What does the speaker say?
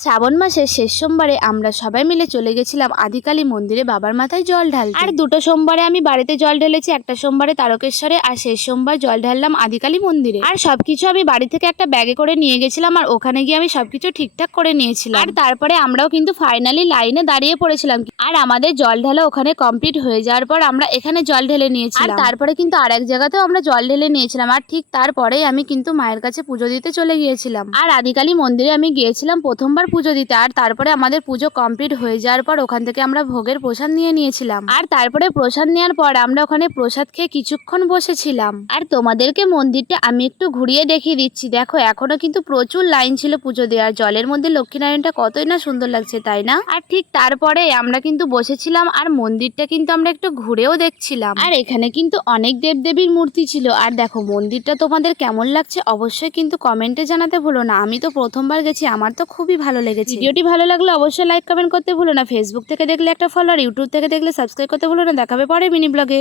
শ্রাবণ মাসের শেষ সোমবারে আমরা সবাই মিলে চলে গেছিলাম আদিকালী মন্দিরে বাবার মাথায় জল ঢালতে। আর দুটো সোমবারে আমি বাড়িতে জল ঢেলেছি, একটা সোমবারে তারকেশ্বরে, আর শেষ সোমবার জল ঢাললাম আদিকালী মন্দিরে। আর সবকিছু আমি বাড়ি থেকে একটা ব্যাগে করে নিয়ে গেছিলাম, আর ওখানে গিয়ে আমি সবকিছু ঠিকঠাক করে নিয়েছিলাম। আর তারপরে আমরাও কিন্তু ফাইনালি লাইনে দাঁড়িয়ে পড়েছিলাম, আর আমাদের জল ঢালা ওখানে কমপ্লিট হয়ে যাওয়ার পর আমরা এখানে জল ঢেলে নিয়েছিলাম। আর তারপরে কিন্তু আর এক জায়গাতেও আমরা জল ঢেলে নিয়েছিলাম, আর ঠিক তারপরেই আমি কিন্তু মায়ের কাছে পুজো দিতে চলে গিয়েছিলাম। আর আদিকালী মন্দিরে আমি গিয়েছিলাম প্রথমবার পুজো দিতে। আর তারপরে আমাদের পুজো কমপ্লিট হয়ে যাওয়ার পর ওখান থেকে আমরা ভোগের প্রসাদ নিয়ে নিয়েছিলাম। আর তারপরে প্রসাদ নেওয়ার পর আমরা ওখানে প্রসাদ খেয়ে কিছুক্ষণ বসেছিলাম। আর তোমাদেরকে মন্দিরটা আমি একটু ঘুরিয়ে দেখিয়ে দিচ্ছি। দেখো, এখনো কিন্তু প্রচুর লাইন ছিল পুজো দেওয়ার। জলের মধ্যে লক্ষ্মীনারায়ণটা কতই না সুন্দর লাগছে, তাই না? আর ঠিক তারপরে আমরা কিন্তু বসেছিলাম, আর মন্দিরটা কিন্তু আমরা একটু ঘুরেও দেখছিলাম। আর এখানে কিন্তু অনেক দেবদেবীর মূর্তি ছিল। আর দেখো, মন্দিরটা তোমাদের কেমন লাগছে অবশ্যই কিন্তু কমেন্টে জানাতে ভুলো না। আমি তো প্রথমবার গেছি, আমার তো খুবই ভালো লেগেছে। ভিডিওটি ভালো লাগলে অবশ্যই লাইক কমেন্ট করতে ভুলো না। ফেসবুক থেকে দেখলে একটা ফলো, আর ইউটিউব থেকে দেখলে সাবস্ক্রাইব করতে ভুলো না। দেখাবে পরে মিনি ব্লগে।